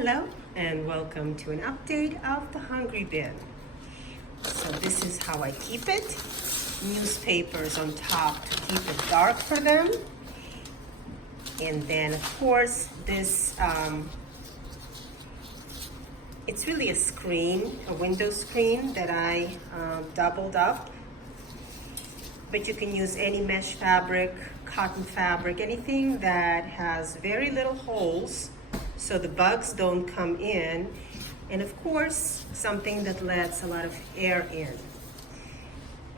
Hello and welcome to an update of the Hungry Bin. So this is how I keep it. Newspapers on top to keep it dark for them. And then of course this, it's really a screen, a window screen that I doubled up. But you can use any mesh fabric, cotton fabric, anything that has very little holes so the bugs don't come in. And of course, something that lets a lot of air in.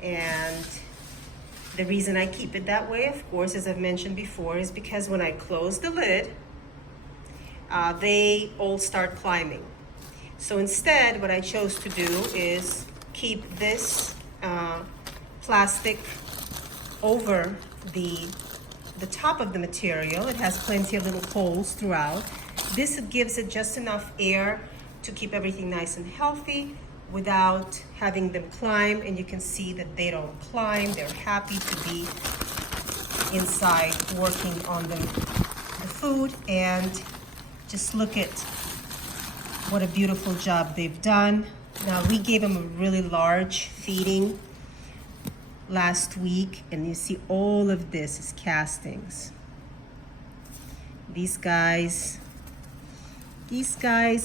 And the reason I keep it that way, of course, as I've mentioned before, is because when I close the lid, they all start climbing. So instead, what I chose to do is keep this plastic over the top of the material. It has plenty of little holes throughout. This gives it just enough air to keep everything nice and healthy without having them climb. And you can see that they don't climb. They're happy to be inside working on the food. And just look at what a beautiful job they've done. Now, we gave them a really large feeding last week, and you see all of this is castings. These guys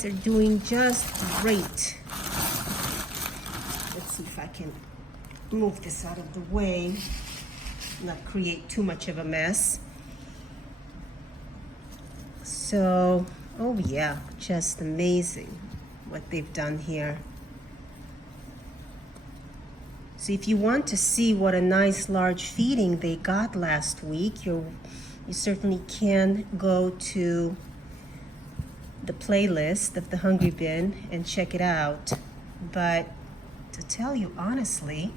are doing just great. Let's see if I can move this out of the way, not create too much of a mess. So, oh yeah, just amazing what they've done here. So if you want to see what a nice large feeding they got last week, you certainly can go to the playlist of the Hungry Bin and check it out. But to tell you honestly,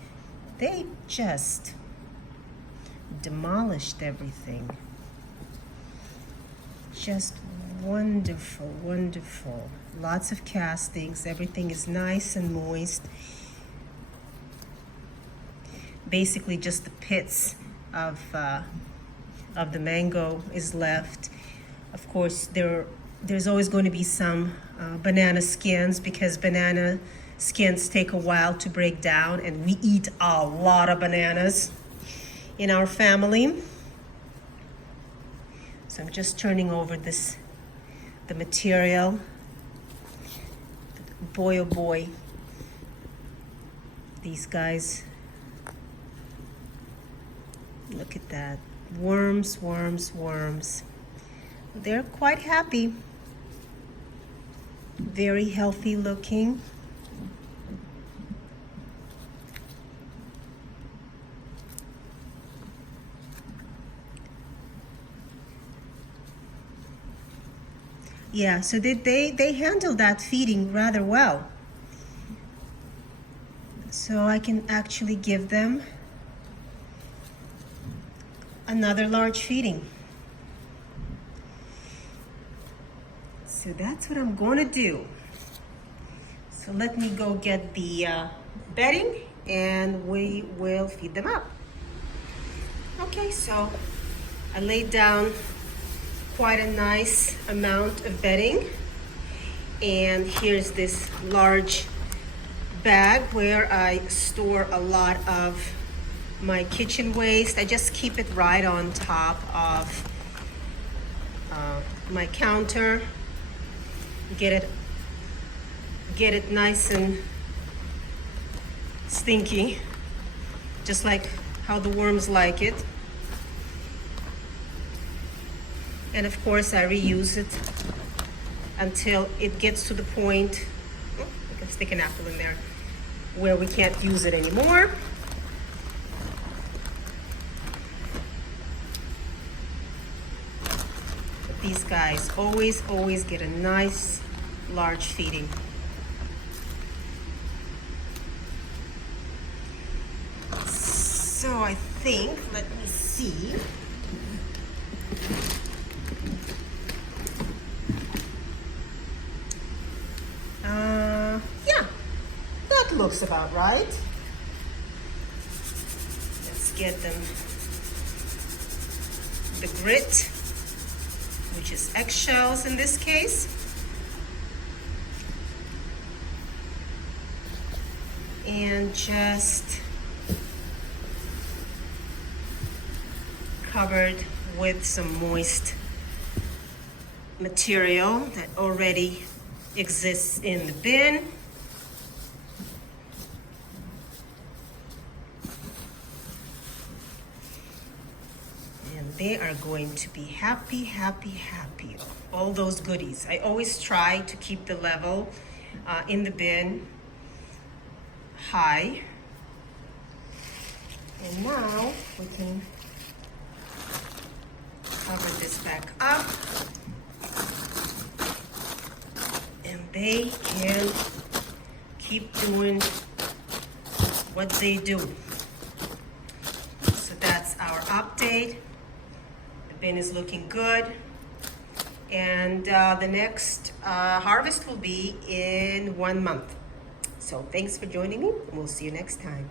they just demolished everything. Just wonderful, wonderful. Lots of castings, everything is nice and moist. Basically just the pits of the mango is left. Of course, there's always going to be some banana skins because banana skins take a while to break down, and we eat a lot of bananas in our family. So I'm just turning over the material. Boy, oh boy, these guys. Look at that. Worms, worms, worms. They're quite happy. Very healthy looking. Yeah, so they handle that feeding rather well. So I can actually give them another large feeding. So that's what I'm going to do. So let me go get the bedding and we will feed them up. Okay, so I laid down quite a nice amount of bedding, and here's this large bag where I store a lot of my kitchen waste. I just keep it right on top of my counter. Get it nice and stinky, just like how the worms like it. And of course I reuse it until it gets to the point, I can stick an apple in there, where we can't use it anymore. But these guys always get a nice large feeding. So I think, let me see. Yeah, that looks about right. Let's get them the grit, which is eggshells in this case. and just covered with some moist material that already exists in the bin. And they are going to be happy, happy, happy. All those goodies. I always try to keep the level in the bin high. And now we can cover this back up. And they can keep doing what they do. So that's our update. The bin is looking good. And the next harvest will be in 1 month. So thanks for joining me. We'll see you next time.